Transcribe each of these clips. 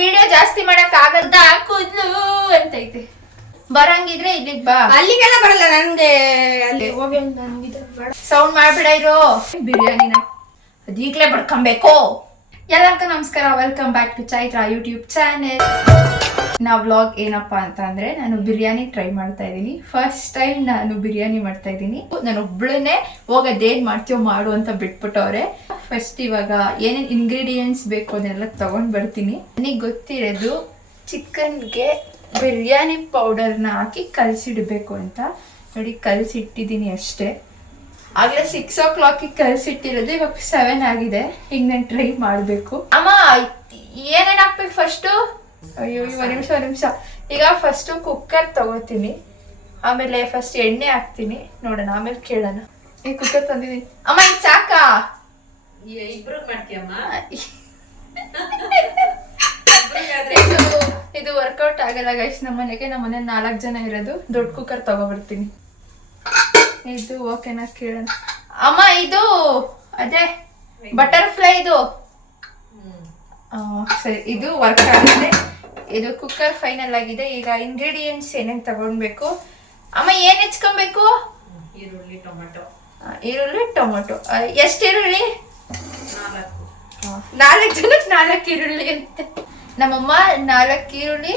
Video ಜಾಸ್ತಿ ಮಾಡಕ್ ಆಗಲ್ದ ಕೂದ್ಲು ಅಂತೈತೆ. ಬರಂಗಿದ್ರೆ ಇಲ್ಲಿಗೆ ಬಾ. ಅಲ್ಲಿಗೆಲ್ಲ ಬರಲ್ಲ ನನ್ಗೆ. ಅಲ್ಲಿ ಹೋಗಿ ಸೌಂಡ್ ಮಾಡ್ಬಿಡ ಇರೋ. ಬಿರಿಯಾನಿನ ಅದೀಗ್ಲೇ ಬಡ್ಕೊಬೇಕು. ಎಲ್ಲರಿಗೂ ನಮಸ್ಕಾರ, welcome back to Chaitra YouTube channel. ನಾ ವ್ಲಾಗ್ ಏನಪ್ಪಾ ಅಂತ ಅಂದ್ರೆ, ನಾನು ಬಿರಿಯಾನಿ ಟ್ರೈ ಮಾಡ್ತಾ ಇದ್ದೀನಿ. ಫಸ್ಟ್ ಟೈಮ್ ನಾನು ಬಿರಿಯಾನಿ ಮಾಡ್ತಾ ಇದ್ದೀನಿ. ನಾನು ಒಬ್ಳನ್ನೇ ಹೋಗೋದೇನ್ ಮಾಡ್ತೀವೋ ಮಾಡು ಅಂತ ಬಿಟ್ಬಿಟ್ಟವ್ರೆ. ಫಸ್ಟ್ ಇವಾಗ ಏನೇನ್ ಇಂಗ್ರೀಡಿಯೆಂಟ್ಸ್ ಬೇಕು ಅದನ್ನೆಲ್ಲ ತಗೊಂಡ್ ಬರ್ತೀನಿ. ನನಗೆ ಗೊತ್ತಿರೋದು ಚಿಕನ್ಗೆ ಬಿರಿಯಾನಿ ಪೌಡರ್ನ ಹಾಕಿ ಕಲಸಿಡ್ಬೇಕು ಅಂತ. ನೋಡಿ ಕಲಸಿಟ್ಟಿದ್ದೀನಿ ಅಷ್ಟೇ. ಆಗಲೇ 6 o'clock ಕಲಸಿಟ್ಟಿರೋದು, ಇವಾಗ 7 ಆಗಿದೆ. ಈಗ ನಾನು ಟ್ರೈ ಮಾಡಬೇಕು. ಅಮ್ಮ ಏನೇನು ಹಾಕ್ಬೇಕು ಫಸ್ಟು? ಅಯ್ಯೋ ಒಂದು ನಿಮಿಷ. ಈಗ ಫಸ್ಟು ಕುಕ್ಕರ್ ತಗೋತೀನಿ, ಆಮೇಲೆ ಫಸ್ಟ್ ಎಣ್ಣೆ ಹಾಕ್ತೀನಿ. ನೋಡೋಣ, ಆಮೇಲೆ ಕೇಳೋಣ. ಈ ಕುಕ್ಕರ್ ತಂದಿದ್ದೀನಿ. ಅಮ್ಮ ಇದು ಸಾಕಾ? ಇಬ್ರು ಮಾಡ್ತೀಯಮ್ಮ. ಇದು ವರ್ಕೌಟ್ ಆಗಲ್ಲ ಗೈಸ್ ನಮ್ಮನೆಗೆ. ನಮ್ಮನೆ 4 ಜನ ಇರೋದು. ದೊಡ್ಡ ಕುಕ್ಕರ್ ತಗೋಬರ್ತೀನಿ. ಇದು ಓಕೆನಾ ಕೇಳೋಣ. ಅಮ್ಮ ಇದು ಅದೇ ಬಟರ್ಫ್ಲೈ ಇದು ಸರಿ, ಇದು ವರ್ಕ್ ಆಗಿದೆ. ಇದು ಕುಕ್ಕರ್ ಫೈನಲ್ ಆಗಿದೆ. ಈಗ ಇಂಗ್ರೀಡಿಯೆಂಟ್ಸ್ ಏನೇನು ತಗೊಳ್ಬೇಕು. ಅಮ್ಮ ಏನ್ ಹೆಚ್ಕೊಬೇಕು? ಈರುಳ್ಳಿ ಟೊಮೆಟೊ. ಎಷ್ಟು ಈರುಳ್ಳಿ? 4 ಜನಕ್ಕೆ 4 ಈರುಳ್ಳಿ ಅಂತ. ನಮ್ಮಮ್ಮ 4 ಈರುಳ್ಳಿ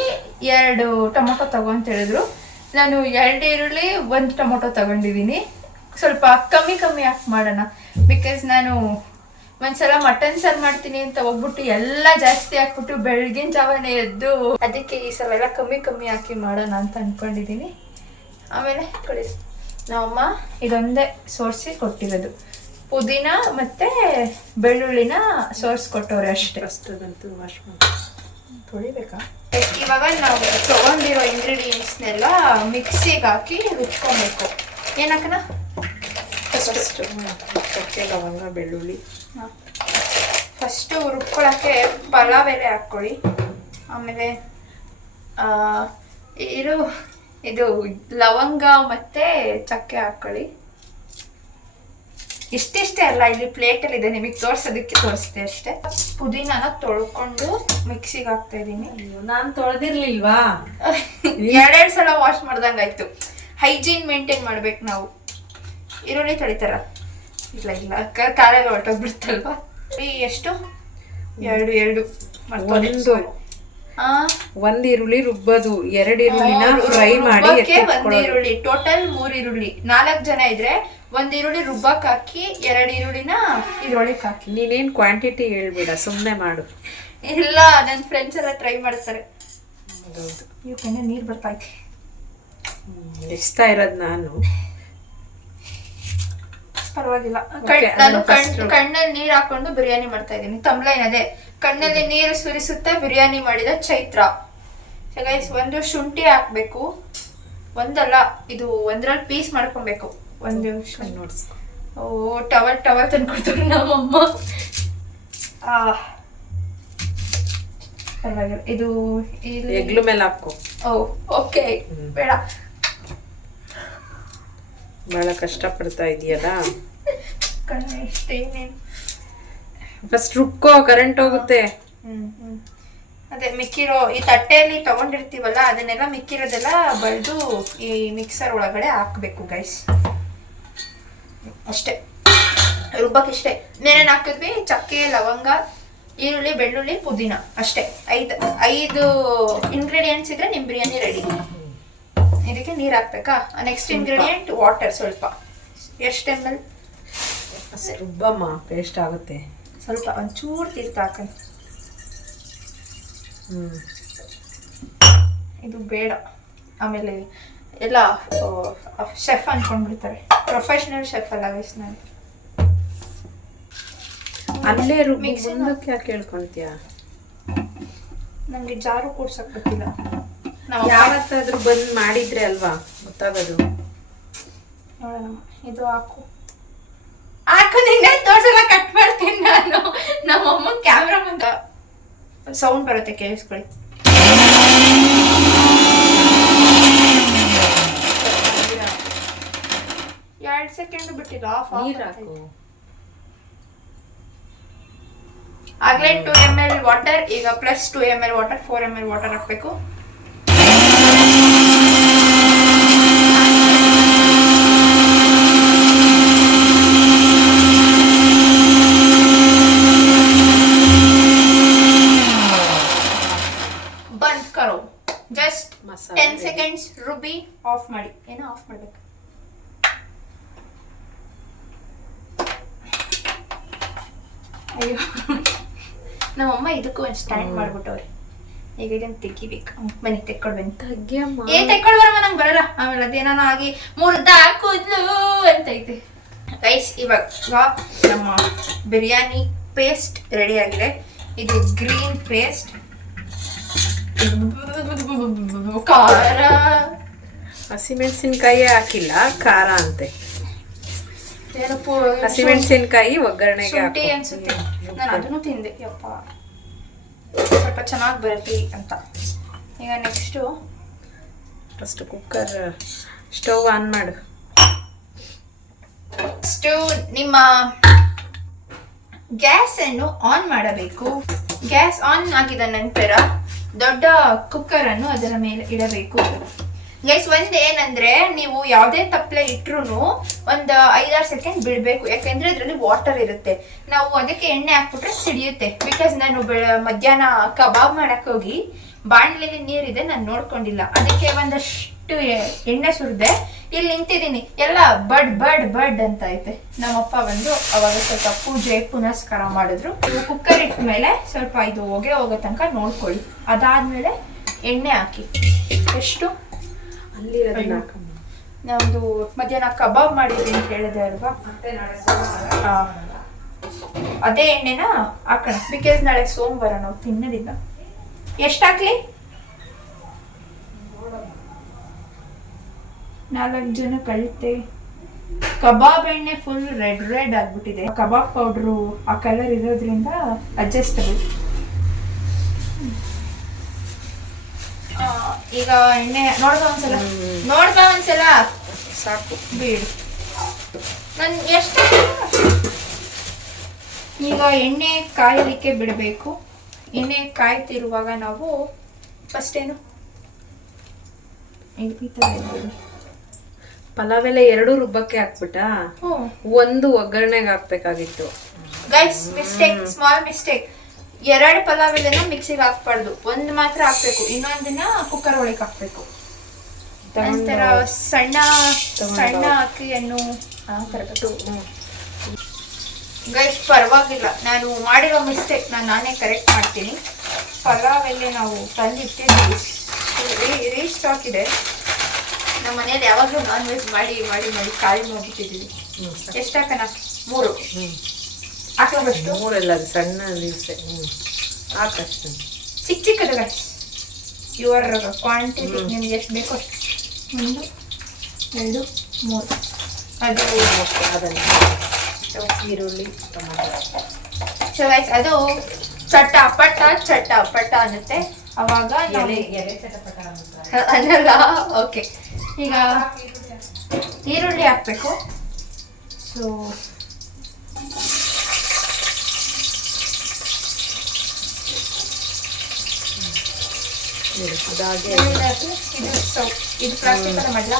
2 ಟೊಮೊಟೊ ತಗೊಂತ ಹೇಳಿದ್ರು. ನಾನು 2 ಈರುಳ್ಳಿ 1 ಟೊಮೊಟೊ ತಗೊಂಡಿದ್ದೀನಿ. ಸ್ವಲ್ಪ ಕಮ್ಮಿ ಹಾಕಿ ಮಾಡೋಣ. ಬಿಕಾಸ್ ನಾನು ಒಂದ್ಸಲ ಮಟನ್ ಸಾರು ಮಾಡ್ತೀನಿ ಅಂತ ಹೋಗ್ಬಿಟ್ಟು ಎಲ್ಲ ಜಾಸ್ತಿ ಹಾಕ್ಬಿಟ್ಟು ಬೆಳಗಿನ ಜಾವನೇ ಎದ್ದು, ಅದಕ್ಕೆ ಈ ಸಲ ಎಲ್ಲ ಕಮ್ಮಿ ಹಾಕಿ ಮಾಡೋಣ ಅಂತ ಅನ್ಕೊಂಡಿದ್ದೀನಿ. ಆಮೇಲೆ ಕೊಡಿ, ನಮ್ಮಮ್ಮ ಇದೊಂದೇ ಸೋರಿಸಿ ಕೊಟ್ಟಿರೋದು. ಪುದೀನ ಮತ್ತೆ ಬೆಳ್ಳುಳ್ಳಿನ ಸೋರ್ಸ್ ಕೊಟ್ಟವ್ರೆ ಅಷ್ಟೇ. ಅಷ್ಟದಂತೂ ವಾಶ್ ತೊಳಿಬೇಕಾ? ಇವಾಗ ನಾವು ತಗೊಂಡಿರೋ ಇಂಗ್ರೀಡಿಯೆಂಟ್ಸ್ನೆಲ್ಲ ಮಿಕ್ಸಿಗೆ ಹಾಕಿ ರುಬ್ಕೊಬೇಕು. ಏನಕ್ಕನ ಫಸ್ಟ್ ಚಕ್ಕೆ ಲವಂಗ ಬೆಳ್ಳುಳ್ಳಿ. ಫಸ್ಟು ರುಬ್ಕೊಳ್ಳೋಕ್ಕೆ ಪಲಾವ್ ಎಲೆ ಹಾಕ್ಕೊಳ್ಳಿ. ಆಮೇಲೆ ಇದು ಲವಂಗ ಮತ್ತು ಚಕ್ಕೆ ಹಾಕ್ಕೊಳ್ಳಿ. ಇಷ್ಟಿಷ್ಟೇ ಅಲ್ಲ, ಇಲ್ಲಿ ಪ್ಲೇಟಲ್ಲಿ ಇದೆ, ನಿಮಗೆ ತೋರಿಸೋದಕ್ಕೆ ತೋರಿಸ್ತೆ ಅಷ್ಟೇ. ಪುದೀನಾನ ತೊಳ್ಕೊಂಡು ಮಿಕ್ಸಿಗೆ ಹಾಕ್ತಾ ಇದ್ದೀನಿ. ನಾನು ತೊಳೆದಿರ್ಲಿಲ್ವಾ? 2 ಸಲ ವಾಶ್ ಮಾಡ್ದಂಗಾಯ್ತು. ಹೈಜೀನ್ ಮೇಂಟೈನ್ ಮಾಡ್ಬೇಕು ನಾವು. ಈರುಳ್ಳಿ ತೊಳಿತಾರ? ಇಲ್ಲ ಕಾಲೆಲ್ಲ ಹೊರಟೋಗ್ಬಿಡ್ತಲ್ವಾ. ಎಷ್ಟು? 2 ಒಂದು ಈರುಳ್ಳಿ ರುಬ್ಬೋದು, 2 ಈರುಳ್ಳಿನ ಫ್ರೈ ಮಾಡಿ. 1 ಈರುಳ್ಳಿ, ಟೋಟಲ್ 3 ಈರುಳ್ಳಿ. 4 ಜನ ಇದ್ರೆ 1 ಈರುಳ್ಳಿ ರುಬ್ಬಕ್ ಹಾಕಿ 2 ಈರುಳ್ಳಿನ ಇದ್ರೊಳಗೆ ಹಾಕಿ. ನೀನೇನ್ ಕ್ವಾಂಟಿಟಿ ಹೇಳ್ಬೇಡ, ಸುಮ್ಮನೆ ಮಾಡು. ಇಲ್ಲ, ನನ್ನ ಫ್ರೆಂಡ್ಸ್ ಎಲ್ಲ ಟ್ರೈ ಮಾಡ್ತಾರೆ. ಇವಕ್ಕೆ ನೀರು ಬರ್ತೈತೆ. ಎಸ್ತಾ ಇರೋದು ನಾನು. ಪರವಾಗಿಲ್ಲ. ನಾನು ಕಣ್ಣಲ್ಲಿ ನೀರು ಹಾಕೊಂಡು ಬಿರಿಯಾನಿ ಮಾಡ್ತಾ ಇದ್ದೀನಿ. ತಮ್ಲೈನ್ ಅದೇ, ಕಣ್ಣಲ್ಲಿ ನೀರು ಸುರಿಸುತ್ತಾ ಬಿರಿಯಾನಿ ಮಾಡಿದ ಚೈತ್ರ. ಗೈಸ್, ಒಂದು ಶುಂಠಿ ಹಾಕ್ಬೇಕು. ಒಂದಲ್ಲ, ಇದು 1ರಲ್ಲಿ ಪೀಸ್ ಮಾಡ್ಕೊಬೇಕು. ಒಂದು ನೋಡ್ಸ್ಕೊ. ಟವಲ್ ತಂದ್ಕೊಡ್ತಾರೆ ನಮ್ಮಮ್ಮ. ಪರವಾಗಿಲ್ಲ. ಇದು ಎಗ್ಲು ಮೇಲೆ ಹಾಕೋ. ಓಕೆ, ಬೇಡ. ಬಹಳ ಕಷ್ಟಪಡ್ತಾ ಇದೆಯಲ್ಲ. ಫಸ್ಟ್ ರುಬ್ಕೋ, ಕರೆಂಟ್ ಹೋಗುತ್ತೆ. ಅದೇ ಮಿಕ್ಕಿರೋ ಈ ತಟ್ಟೆಯಲ್ಲಿ ತಗೊಂಡಿರ್ತೀವಲ್ಲ, ಅದನ್ನೆಲ್ಲ ಮಿಕ್ಕಿರೋದೆಲ್ಲ ಬಳ್ದು ಈ ಮಿಕ್ಸರ್ ಒಳಗಡೆ ಹಾಕ್ಬೇಕು ಗೈಸ್. ಅಷ್ಟೇ, ರುಬ್ಬಕ್ಕಿಷ್ಟೇ. ಏನೇನು ಹಾಕಿದ್ವಿ? ಚಕ್ಕೆ, ಲವಂಗ, ಈರುಳ್ಳಿ, ಬೆಳ್ಳುಳ್ಳಿ, ಪುದೀನ, ಅಷ್ಟೇ. 5 ಇಂಗ್ರೀಡಿಯೆಂಟ್ಸ್ ಇದ್ರೆ ನಿಮ್ಮ ಬಿರಿಯಾನಿ ರೆಡಿ. ಇದಕ್ಕೆ ನೀರು ಹಾಕ್ಬೇಕಾ? Next ingredient water. ಸ್ವಲ್ಪ ಎಷ್ಟು ml? ರುಬ್ಬಮ್ಮ, ಪೇಸ್ಟ್ ಆಗುತ್ತೆ. ಸ್ವಲ್ಪ ಒಂಚೂರು ತೀರ್ಥ ಹಾಕಿ. ಇದು ಬೇಡ, ಆಮೇಲೆ ಎಲ್ಲ ಶೆಫ್ ಅನ್ಕೊಂಡ್ಬಿಡ್ತಾರೆ. ಪ್ರೊಫೆಷನಲ್ ಶೆಫ್ ಅಲ್ಲ ಗೈಸ್ ನಾನು. ಅಲ್ಲೇ ಮುಂದಕ್ಕೆ ಯಾಕೆ ಹೇಳ್ಕೊಂತೀಯ? ನನಗೆ ಜಾರು ಕೂಡ್ಸಕ್ ಗೊತ್ತಿಲ್ಲ. ಯಾವತ್ತಾದ್ರೂ ಬಂದು ಮಾಡಿದ್ರೆ ಅಲ್ವಾ ಗೊತ್ತಾಗೋದು. ನೋಡೋಣ, ಇದು ಹಾಕು ನಿನ್ನೆ ತೋರ್ಸಲ್ಲ, ಕಟ್ ಮಾಡ್ತೀನಿ ನಾನು. ನಮ್ಮಮ್ಮ ಕ್ಯಾಮ್ರಾ ಮುಂದೆ ಸೌಂಡ್ ಬರುತ್ತೆ, ಕೇಳಿಸ್ಕೊಳ್ಳಿ. ಎರಡು ಸೆಕೆಂಡ್ ಬಿಟ್ಟಿಲ್ಲ. ಆಫ್ ನೀರು ಹಾಕು. ಆಗ್ಲೇ 2 ml ವಾಟರ್, ಈಗ plus 2 ml water, 4 ml water ಹಾಕ್ಬೇಕು. ಬಂದ್ ಕರೋ, ಜಸ್ಟ್ 10 seconds ರುಬ್ಬಿ ಆಫ್ ಮಾಡಿ. ಏನೋ ಆಫ್ ಮಾಡ್ಬೇಕು. ಅಯ್ಯೋ, ನಮ್ಮಮ್ಮ ಇದಕ್ಕೂ ಒಂದು ಸ್ಟ್ಯಾಂಡ್ ಮಾಡ್ಬಿಟ್ಟವ್ರೆ. ಈಗ ಇದನ್ನ ತೆಗಿಬೇಕು. ಬನ್ನಿ ತೆಕ್ಕೊಳ್ ಬನ್ನಿ. ತೆಕ್ಕೊಳ್ ಬರಮ್ಮ, ನಂಗೆ ಬರಲ್ಲ. ಆಮೇಲೆ ಅದೇನೋ ಆಗಿ ಮುರ್ದ ಕೂದ್ಲು ಅಂತೈತೆ. ಗೈಸ್, ಇವಾಗ ನಮ್ಮ ಬಿರಿಯಾನಿ ಪೇಸ್ಟ್ ರೆಡಿ ಆಗಿದೆ. ಇದು ಗ್ರೀನ್ ಪೇಸ್ಟ್. ಖಾರ, ಹಸಿಮೆಣಸಿನ್ಕಾಯಿ ಹಾಕಿಲ್ಲ, ಖಾರ ಅಂತೆ. ಹಸಿಮೆಣಸಿನ್ಕಾಯಿ ಒಗ್ಗರಣೆಗೆ ಶುಂಠಿ ಅನ್ಸುತ್ತೆ. ನಾನು ಅದನ್ನು ತಿಂದೆ. ಯಪ್ಪ, ಸ್ವಲ್ಪ ಚೆನ್ನಾಗಿ ಬರಲಿ ಅಂತ. ಈಗ next first cooker stove on ಮಾಡು. ಸ್ಟವ್ ನಿಮ್ಮ ಗ್ಯಾಸ್ ಅನ್ನು ಆನ್ ಮಾಡಬೇಕು. ಗ್ಯಾಸ್ ಆನ್ ಆಗಿದ ನಂತರ ದೊಡ್ಡ ಕುಕ್ಕರ್ ಅನ್ನು ಅದರ ಮೇಲೆ ಇಡಬೇಕು. ಗೈಸ್, ಒಂದೇನಂದ್ರೆ ನೀವು ಯಾವುದೇ ತಪ್ಪಲೆ ಇಟ್ರು ಒಂದು 5-6 ಸೆಕೆಂಡ್ ಬಿಡಬೇಕು. ಯಾಕೆಂದ್ರೆ ಅದರಲ್ಲಿ ವಾಟರ್ ಇರುತ್ತೆ. ನಾವು ಅದಕ್ಕೆ ಎಣ್ಣೆ ಹಾಕ್ಬಿಟ್ರೆ ಸಿಡಿಯುತ್ತೆ. ಬಿಕಾಸ್ ನಾನು ಮಧ್ಯಾಹ್ನ ಕಬಾಬ್ ಮಾಡಕ್ ಹೋಗಿ ಬಾಣಲೆಯಲ್ಲಿ ನೀರಿದೆ, ನಾನು ನೋಡ್ಕೊಂಡಿಲ್ಲ. ಅದಕ್ಕೆ ಒಂದಷ್ಟು ಎಣ್ಣೆ ಸುರಿದೆ. ಇಲ್ಲಿ ನಿಂತಿದ್ದೀನಿ, ಎಲ್ಲ ಬಡ್ ಬಡ್ ಬಡ್ ಅಂತ ಐತೆ. ನಮ್ಮಪ್ಪ ಬಂದು ಅವಾಗ ಸ್ವಲ್ಪ ಪೂಜೆ ಪುನಸ್ಕಾರ ಮಾಡಿದ್ರು. ನೀವು ಕುಕ್ಕರ್ ಇಟ್ಟ ಮೇಲೆ ಸ್ವಲ್ಪ ಇದು ಹೊಗೆ ಹೋಗೋ ತನಕ ನೋಡ್ಕೊಳ್ಳಿ. ಅದಾದ್ಮೇಲೆ ಎಣ್ಣೆ ಹಾಕಿ. ಎಷ್ಟು ಅಲ್ಲಿ ನಮ್ದು ಮಧ್ಯಾಹ್ನ ಕಬಾಬ್ ಮಾಡಿದ್ವಿ ಅಂತ ಹೇಳಿದೆ ಅಲ್ವಾ, ಅದೇ ಎಣ್ಣೆನ ಹಾಕೋಣ. ಬಿಕಾಸ್ ನಾಳೆ ಸೋಮವಾರ ನಾವು ತಿನ್ನೋದಿಲ್ಲ. ಎಷ್ಟು ಹಾಕ್ಲಿ? 4 ಜನ ಕಳಿತೆ. ಕಬಾಬ್ ಎಣ್ಣೆ ಫುಲ್ ರೆಡ್ ಆಗ್ಬಿಟ್ಟಿದೆ. ಕಬಾಬ್ ಪೌಡ್ರು ಆ ಕಲರ್ ಇರೋದ್ರಿಂದ ಅಡ್ಜಸ್ಟಬಲ್. ಈಗ ಎಣ್ಣೆ ನೋಡ್ಬಾ ಒಂದ್ಸಲ ಸಾಕು, ಬಿಡಿ. ನಾನು ಎಷ್ಟು ಈಗ ಎಣ್ಣೆ ಕಾಯಲಿಕ್ಕೆ ಬಿಡಬೇಕು. ಎಣ್ಣೆ ಕಾಯ್ತಿರುವಾಗ ನಾವು ಫಸ್ಟ್ ಏನು ಪಲಾವ್ ಎಲ್ಲ 2 ರುಬ್ಬಕ್ಕೆ ಹಾಕ್ಬಿಟ್ಟ, ಒಂದು ಒಗ್ಗರಣೆಗೆ ಹಾಕ್ಬೇಕಾಗಿತ್ತು. Guys, mistake, small mistake. 2 pulao ಎಲೆನ ಮಿಕ್ಸಿಗೆ ಹಾಕ್ಬಾರ್ದು, ಒಂದು ಮಾತ್ರ ಹಾಕ್ಬೇಕು. ಇನ್ನೊಂದಿನ ಕುಕ್ಕರ್ ಒಳಗೆ ಹಾಕ್ಬೇಕು. ನಂತರ ಸಣ್ಣ ಅಕ್ಕಿಯನ್ನು ತರಬೇಕು. ಗೈಸ್, ಪರವಾಗಿಲ್ಲ, ನಾನು ಮಾಡಿರೋ ಮಿಸ್ಟೇಕ್ ನಾನೇ ಕರೆಕ್ಟ್ ಮಾಡ್ತೀನಿ. ಪಲಾವ್ ಎಲೆ ನಾವು ತಂದಿಟ್ಟಿದ್ದೀವಿ, ರೀಸ್ಟಾಕ್ ಇದೆ. ನಮ್ಮ ಮನೇಲಿ ಯಾವಾಗಲೂ ನಾನ್ ವೆಜ್ ಮಾಡಿ ಮಾಡಿ ಮಾಡಿ ಖಾಲಿ ಹೋಗ್ಬಿಟ್ಟಿದ್ದೀವಿ. ಎಷ್ಟು ಹಾಕೋಣ? 3 ಹಾಕ್ಲಷ್ಟು. 3 ಎಲ್ಲ ಸಣ್ಣ ಹಾಕಷ್ಟು, ಚಿಕ್ಕದು ಗೈಸ್. ಯುವರ್ ಕ್ವಾಂಟಿಟಿ ನಿಮ್ಗೆ ಎಷ್ಟು ಬೇಕೋ ಅಷ್ಟು. 1 2 3 ಅದು ಅದನ್ನು ಈರುಳ್ಳಿ ಟೊಮೆಟೊ. ಸೊ ಗೈಸ್, ಅದು ಚಟ್ಟ ಅನ್ನುತ್ತೆ. ಅವಾಗ ಅನ್ನಲ್ಲ. ಓಕೆ, ಈಗ ಈರುಳ್ಳಿ ಹಾಕ್ಬೇಕು. ಸೊ ಇದು ಪ್ಲಾಸ್ಟಿಕ್ ಅಲ್ಲ ಮಾಡಲ.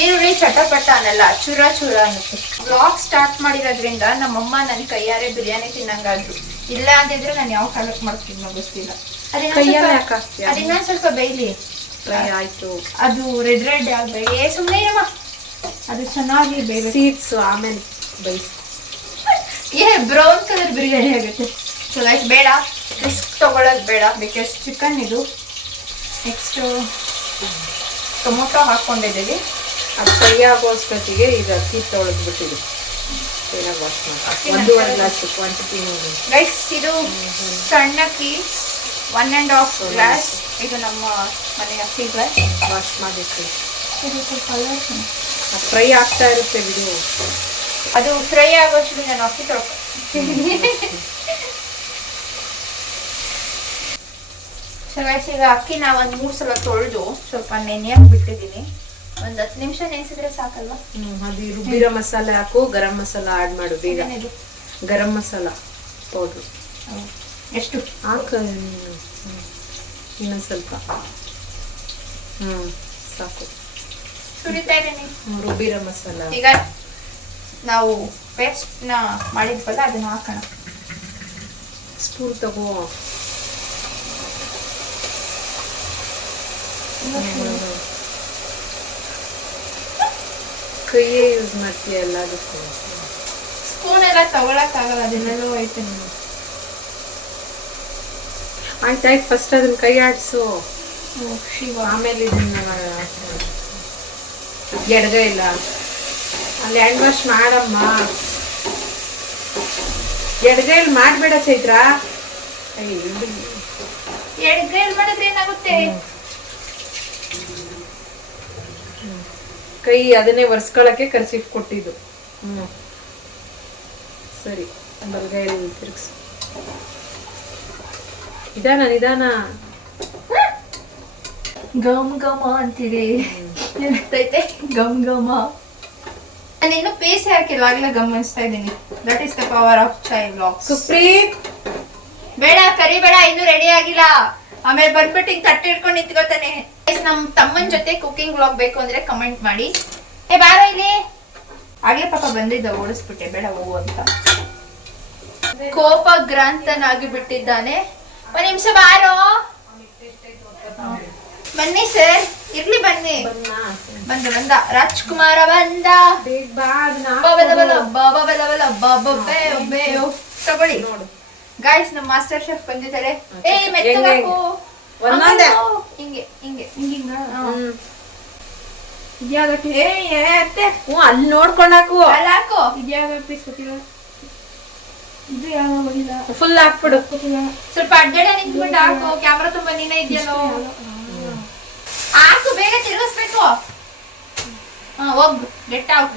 ಈರುಳ್ಳಿ ಚಟಪಟ ಅನ್ನಲ್ಲ, ಚೂರ ಅನ್ನುತ್ತೆ. ವ್ಲಾಗ್ ಸ್ಟಾರ್ಟ್ ಮಾಡಿರೋದ್ರಿಂದ ನಮ್ಮಮ್ಮ ನನ್ನ ಕೈಯಾರೆ ಬಿರಿಯಾನಿ ತಿನ್ನಂಗಾದ್ರು. ಇಲ್ಲ ಅಂದಿದ್ರೆ ನಾನು ಯಾವ ಕಾಲಕ್ಕೆ ಮಾಡ್ತೀನಿ ಗೊತ್ತಿಲ್ಲ. ಅದಿನ್ನೊಂದು ಸ್ವಲ್ಪ ಬೇಯ್ಲಿ. ಆಯ್ತು, ಅದು ರೆಡ್ ಆಗ್ಬೇಕು. ಸುಮ್ಮನೆ ಇರಮ್ಮ, ಅದು ಚೆನ್ನಾಗಿ ಬೇಯ್ಬೇಕು. ಸೀಡ್ಸ್ ಆಮೇಲೆ ಬೇಯಿಸಿ. ಬ್ರೌನ್ ಕಲರ್ ಬಿರಿಯಾನಿ ಆಗುತ್ತೆ. ಸೊ ಲೈಕ್ ಬೇಡ, ರಿಸ್ಕ್ ತಗೊಳ್ಳೋದು ಬೇಡ. ಬಿಕಾಸ್ ಚಿಕನ್ ಇದು. ನೆಕ್ಸ್ಟು ಟೊಮೊಟೊ ಹಾಕ್ಕೊಂಡಿದ್ದೀವಿ. ಅದು ಫ್ರೈ ಆಗೋಷ್ಟೊತ್ತಿಗೆ ಇದು ಅಕ್ಕಿ ತೊಳೆದ್ಬಿಟ್ಟಿದೆ. ಚೆನ್ನಾಗಿ ವಾಶ್ ಮಾಡಿ 1.5 ಗ್ಲಾಸ್ ಕ್ವಾಂಟಿಟಿ ನೋಡಿ ಗೈಸ್. ಇದು ಸಣ್ಣ ಅಕ್ಕಿ 1.5 ಗ್ಲಾಸ್. ಇದು ನಮ್ಮ ಮನೆ ಅಕ್ಕಿ ಗ್ಲಾಸ್. ವಾಶ್ ಮಾಡಿಟ್ಟು ಇದು ಸ್ವಲ್ಪ ಫ್ರೈ ಆಗ್ತಾ ಇರುತ್ತೆ ವಿಡಿಯೋ. ಅದು ಫ್ರೈ ಆಗೋಷ್ಟು ನಾನು ಅಕ್ಕಿ ತೊಳ್ತೀನಿ. ಸೊ ಗೈಸ್, ಈಗ ಅಕ್ಕಿನ 1-3 ಸಲ ತೊಳೆದು ಸ್ವಲ್ಪ ನೆನೆಯಕ್ಕೆ ಬಿಟ್ಟಿದ್ದೀನಿ. ಒಂದ್ 10 ನಿಮಿಷ ನೆನೆಸಿದ್ರೆ ಸಾಕಲ್ವಾ? ಅದು ರುಬ್ಬಿರೋ ಮಸಾಲೆ ಹಾಕು, ಗರಂ ಮಸಾಲ ಆಡ್ ಮಾಡು ಬೇಗ. ಏನಿದು? ಗರಂ ಮಸಾಲ ಪೌಡ್ರು ಎಷ್ಟು ಹಾಕ, ಇನ್ನೊಂದು ಸ್ವಲ್ಪ. ಸಾಕು. ಸುರಿತಾ ಇದ್ದೀನಿ. ರುಬ್ಬಿರೋ ಮಸಾಲ. ಈಗ ನಾವು ಪೇಸ್ಟ್ನ ಮಾಡಿದ್ವಲ್ಲ ಅದನ್ನ ಹಾಕೋಣ. ಸ್ಪೂನ್ ತಗೋ. ಕೈಯೇ ಯೂಸ್ ಮಾಡ್ತೀಯ ಎಲ್ಲದಕ್ಕೂ. ಸ್ಪೂನ್ ಎಲ್ಲ ತಗೊಳಕ್ಕಾಗಲ್ಲ, ಅದನ್ನೆಲ್ಲೋ ಐತೆ. ಆಯ್ತಾಯ್ತು, ಫಸ್ಟ್ ಅದನ್ನ ಕೈ ಆಡಿಸು, ಶಿವ. ಆಮೇಲೆ ಇದನ್ನ ಎಡಗೈ ಇಲ್ಲ ಅಲ್ಲಿ ಹ್ಯಾಂಡ್ ವಾಶ್ ಮಾಡಮ್ಮ. ಎಡಗೈಲಿ ಮಾಡಬೇಡ ಚೈತ್ರ. ಎಡಗೈಲಿ ಮಾಡಿದ್ರೆ ಏನಾಗುತ್ತೆ? ಕೈ ಅದನ್ನೇ ಒರೆಸ್ಕೊಳಕ್ಕೆ ಖರ್ಚಿಗೆ ಕೊಟ್ಟಿದ್ದು. ಸರಿ, ಬಲಗೈಲಿ ತಿರುಗಿಸು. ನಿಧಾನ. ಗಮ್ ಗಮ ಅಂತಿದೆ. ಏನಾಗ್ತೈತೆ? ಗಮ್ ಗಮ. ನಾನು ಇನ್ನು ಪೇಸೆ ಹಾಕಿಲ್ಲ, ಆಗ್ಲೇ ಗಮನಿಸ್ತಾ ಇದ್ದೀನಿ. That is the power of chai vlog. Supreeth, ಬೇಡ ಕರಿಬೇಡ, ಇನ್ನು ರೆಡಿ ಆಗಿಲ್ಲ. ಆಮೇಲೆ ಬಂದ್ಬಿಟ್ಟು ಹಿಂಗ್ ತಟ್ಟೆ ಇಟ್ಕೊಂಡು ನಿಂತ್ಕೋತಾನೆ. ನಮ್ ತಮ್ಮನ್ ಜೊತೆ ಕುಕಿಂಗ್ ವ್ಲಾಗ್ ಬೇಕು ಅಂದ್ರೆ ಕಮೆಂಟ್ ಮಾಡಿ. ಬಾರ ಇಲ್ಲಿ. ಆಗ್ಲೇ ಪಾಪ ಬಂದಿದ್ದ, ಓಡಿಸ್ಬಿಟ್ಟೆ, ಬೇಡ ಹೋಗು ಅಂತ. ಕೋಪಗ್ರಾಂತನಾಗಿ ಬಿಟ್ಟಿದ್ದಾನೆ. ಒಂದ್ ನಿಮಿಷ ಬಾರೋ. ಬನ್ನಿ ಸರ್, ಇರ್ಲಿ ಬನ್ನಿ. ಬಂದ ರಾಜ್ಕುಮಾರ ಬಂದ. ತಗೊಳ್ಳಿ ಗಾಯ್ಸ್, ನಮ್ಮ ಮಾಸ್ಟರ್ ಶೆಫ್ ಬಂದಿದ್ದಾರೆ. ಅಲ್ಲಿ ನೋಡ್ಕೊಂಡಾಕು. ಫುಲ್ ಹಾಕ್ಬಿಡು. ಸ್ವಲ್ಪ ಅಡ್ಡಡೆ ನಿಂತ್ಕೊಂಡು ಹಾಕು. ಕ್ಯಾಮ್ರಾ ತುಂಬಾ ನೀನೇ ಇದೆಯಲ್ಲೋ. ಹಾಕು, ಬೇಗ ತಿರುಗಿಸ್ಬೇಕು. ಹೋಗ್, ಗೆಟ್ ಔಟ್.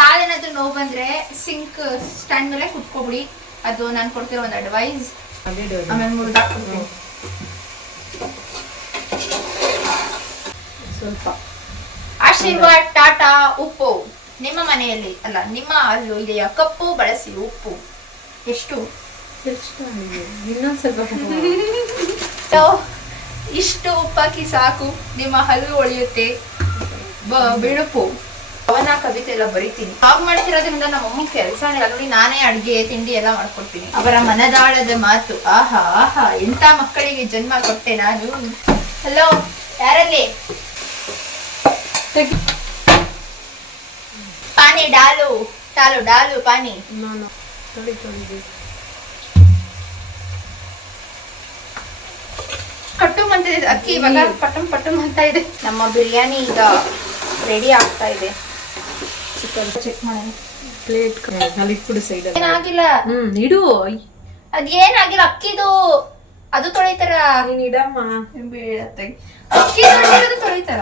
ಕಾಲೇನಾದ್ರೂ ನೋವು ಬಂದ್ರೆ ಸಿಂಕ್ ಸ್ಟ್ಯಾಂಡ್ ಮೇಲೆ ಕುತ್ಕೊಬಿಡಿ. ಅದು ನಾನು ಕೊಡ್ತಿರೋ ಒಂದು ಅಡ್ವೈಸ್. ಆಮೇಲೆ ಮುರಿದಾಕ್ಬಿಡ್ತೀನಿ. ಸ್ವಲ್ಪ ಆಶೀರ್ವಾದ್ ಟಾಟಾ ಉಪ್ಪು. ನಿಮ್ಮ ಮನೆಯಲ್ಲಿ ಅಲ್ಲ, ನಿಮ್ಮ ಅಲ್ಲೂ ಇದೆಯಾ ಕಪ್ಪು ಬಳಸಿ ಉಪ್ಪು. ಎಷ್ಟು? ಇನ್ನೊಂದ್ ಸ್ವಲ್ಪ. ಇಷ್ಟು ಉಪ್ಪಾಕಿ ಸಾಕು, ನಿಮ್ಮ ಹಲ್ಲು ಒಳಿಯುತ್ತೆ. ಬಿಳುಪು. ಅವನ ಕವಿತೆ ಎಲ್ಲ ಬರೀತೀನಿ. ಹಾಗೆ ಮಾಡ್ತಿರೋದ್ರಿಂದ ನಮ್ಮ ಅಮ್ಮ ಕೆಲಸ ನೋಡಿ, ನಾನೇ ಅಡ್ಗೆ ತಿಂಡಿ ಎಲ್ಲ ಮಾಡ್ಕೊಡ್ತೀನಿ. ಅವರ ಮನದಾಳದ ಮಾತು. ಆಹಾ ಆಹಾ, ಎಂತ ಮಕ್ಕಳಿಗೆ ಜನ್ಮ ಕೊಟ್ಟೆ ನಾನು. ಹಲೋ, ಯಾರಲ್ಲಿ? ಪಾನಿ ಡಾಲು ಡಾಲು ಡಾಲು ಪಾನಿ. ಕಟ್ಟು ಅಂತಿದೆ ಅಕ್ಕಿ. ಇವಾಗ ಪಟಮ್ ಅಂತ ಇದೆ. ನಮ್ಮ ಬಿರಿಯಾನಿ ಈಗ ರೆಡಿ ಆಗ್ತಾ ಇದೆ. ಚಿಕನ್ ಚೆಕ್ ಮಾಡೋಣ. ಪ್ಲೇಟ್ ಅಲ್ಲಿ ಇಟ್ಬಿಡು ಸೈಡ್. ಏನಾಗಿಲ್ಲ. ಇಡು. ಅದೇನಾಗಿಲ್ಲ, ಅಕ್ಕಿದು ಅದು ತೊಳಿತಾರ. ನೀನ್ ಇಡಮ್ಮ. ಅಕ್ಕಿ ತೊಳಿತಾರ.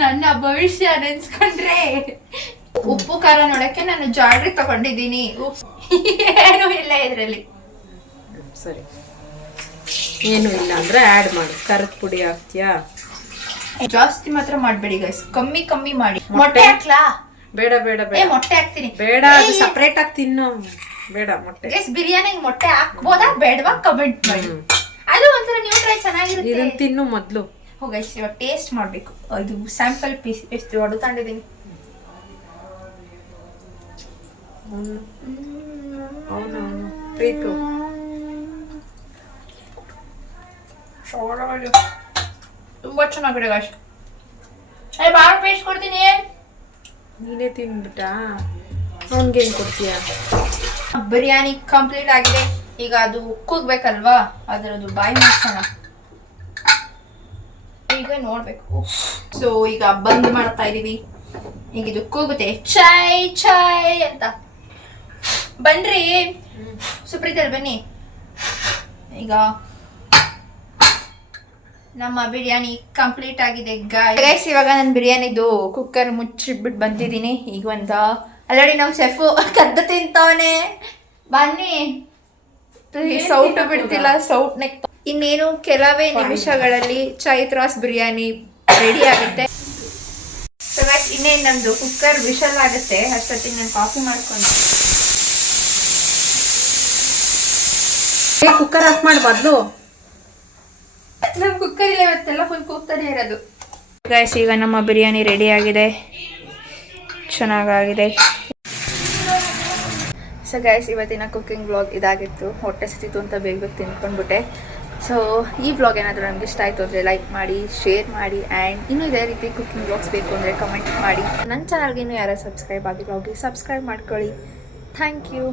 ನನ್ನ ಭವಿಷ್ಯ ನೆನ್ಸ್ಕೊಂಡ್ರೆ. ಉಪ್ಪು ಖಾರ ನೋಡಕ್ಕೆ ನಾನು ಜಾಡ್ರಿ ತಗೊಂಡಿದ್ದೀನಿ. ಏನು ಇಲ್ಲ ಇದ್ರಲ್ಲಿ. ಸರಿ, ಏನು ಇಲ್ಲ ಅಂದ್ರೆ ಆಡ್ ಮಾಡು. ಖಾರದ ಪುಡಿ ಹಾಕ್ತೀಯಾ? ಜಾಸ್ತಿ ಮಾತ್ರ ಮಾಡ್ಬೇಡಿ ಗೈಸ್, ಕಮ್ಮಿ ಮಾಡಿ. ಮೊಟ್ಟೆ ಹಾಕ್ಲಾ? ಬೇಡ ಬೇಡ ಬೇಡ. ಮೊಟ್ಟೆ ಹಾಕ್ತೀನಿ. ಬೇಡ, ಅದು ಸಪರೇಟ್ ಆಗಿ ತಿನ್ನು. ಬೇಡ ಮೊಟ್ಟೆ. ಗೈಸ್, ಬಿರಿಯಾನಿಗೆ ಮೊಟ್ಟೆ ಹಾಕ್ಬೋದಾ ಬೇಡವಾ ಕಮೆಂಟ್ ಮಾಡಿ. ಅದು ಒಂಥರ ನ್ಯೂ ಟ್ರೈ, ಚೆನ್ನಾಗಿರುತ್ತೆ. ಇದನ್ನ ತಿನ್ನು ಮೊದ್ಲು. ಗೈಸ್, ಇವಾಗ ಟೇಸ್ಟ್ ಮಾಡ್ಬೇಕು. ಇದು ಸ್ಯಾಂಪಲ್ ಪೀಸ್ ಎಷ್ಟು ಹೊಡೆತಾಂಡಿದ್ದೀನಿ. ಪ್ರೀತು ತುಂಬಾ ಚೆನ್ನಾಗಿದೆ ಗಾಶ್. ಬಾಳ ಪೇಸ್ಟ್ ಕೊಡ್ತೀನಿ. ನೀನೇ ತಿನ್ಬಿಟ್ಟ, ಅವನ್ಗೆ ಏನ್ ಕೊಡ್ತೀಯ? ಬಿರಿಯಾನಿ ಕಂಪ್ಲೀಟ್ ಆಗಿದೆ. ಈಗ ಅದು ಕೂಗ್ಬೇಕಲ್ವಾ, ಅದರದ್ದು ಬಾಯಿ ಮುಚ್ಚೋಣ. ಈಗ ನೋಡ್ಬೇಕು. ಸೊ ಈಗ ಬಂದ್ ಮಾಡ್ತಾ ಇದೀವಿ. ಈಗ ಇದು ಕೂಗುತ್ತೆ ಚೈ ಚೈ ಅಂತ. ಬನ್ರಿ ಸುಪ್ರೀತಲ್, ಬನ್ನಿ. ಈಗ ನಮ್ಮ ಬಿರಿಯಾನಿ ಕಂಪ್ಲೀಟ್ ಆಗಿದೆ ಗೈಸ್. ಇವಾಗ ನಾನು ಬಿರಿಯಾನಿದು ಕುಕ್ಕರ್ ಮುಚ್ಚಿಬಿಟ್ಟು ಬಂದಿದ್ದೀನಿ. ಈಗ ಆಲ್ರೆಡಿ ನಮ್ಮ ಶೆಫು ಕದ್ದು ತಿಂತವನೆ. ಬನ್ನಿ, ಸೌಟು ಬಿಡ್ತಿಲ್ಲ. ಸೌಟ್ ನೆಕ್ ಇನ್ನೇನು ಕೆಲವೇ ನಿಮಿಷಗಳಲ್ಲಿ ಚೈತ್ರಾಸ್ ಬಿರಿಯಾನಿ ರೆಡಿ ಆಗುತ್ತೆ. ಸೊ ಗೈಸ್ ಇನ್ನೇನು ನಮ್ದು ಕುಕ್ಕರ್ ವಿಷಲ್ ಆಗುತ್ತೆ ಅಷ್ಟೊತ್ತಿಗೆ ನಾನು ಕಾಫಿ ಮಾಡ್ಕೊಂಡು ಕುಕ್ಕರ್ ಆಫ್ ಮಾಡಿ ಬದಲು. ನಮ್ಮ ಕುಕ್ಕರ್ ಇಲ್ಲ ಇವತ್ತೆಲ್ಲ ಫುಲ್ ಕೂಗ್ತಾನೆ ಇರೋದು. ಗೈಸ್ ಈಗ ನಮ್ಮ ಬಿರಿಯಾನಿ ರೆಡಿ ಆಗಿದೆ, ಚೆನ್ನಾಗಾಗಿದೆ. ಸೊ ಗೈಸ್ ಇವತ್ತಿನ ಕುಕ್ಕಿಂಗ್ ವ್ಲಾಗ್ ಇದಾಗಿತ್ತು. ಹೊಟ್ಟೆ ಸಿಕ್ತಿತ್ತು ಅಂತ ಬೇಗ ತಿನ್ಕೊಂಡ್ಬಿಟ್ಟೆ. ಸೊ ಈ ವ್ಲಾಗ್ ಏನಾದರೂ ನಮ್ಗೆ ಇಷ್ಟ ಆಯಿತು ಅಂದರೆ ಲೈಕ್ ಮಾಡಿ, ಶೇರ್ ಮಾಡಿ, ಆ್ಯಂಡ್ ಇನ್ನೂ ಇದೇ ರೀತಿ ಕುಕ್ಕಿಂಗ್ ವ್ಲಾಗ್ಸ್ ಬೇಕು ಅಂದರೆ ಕಮೆಂಟ್ ಮಾಡಿ. ನನ್ನ ಚಾನಲ್ಗೆ ಇನ್ನೂ ಯಾರು ಸಬ್ಸ್ಕ್ರೈಬ್ ಆಗಿಲ್ಲ ಹೋಗಿ ಸಬ್ಸ್ಕ್ರೈಬ್ ಮಾಡ್ಕೊಳ್ಳಿ. Thank you.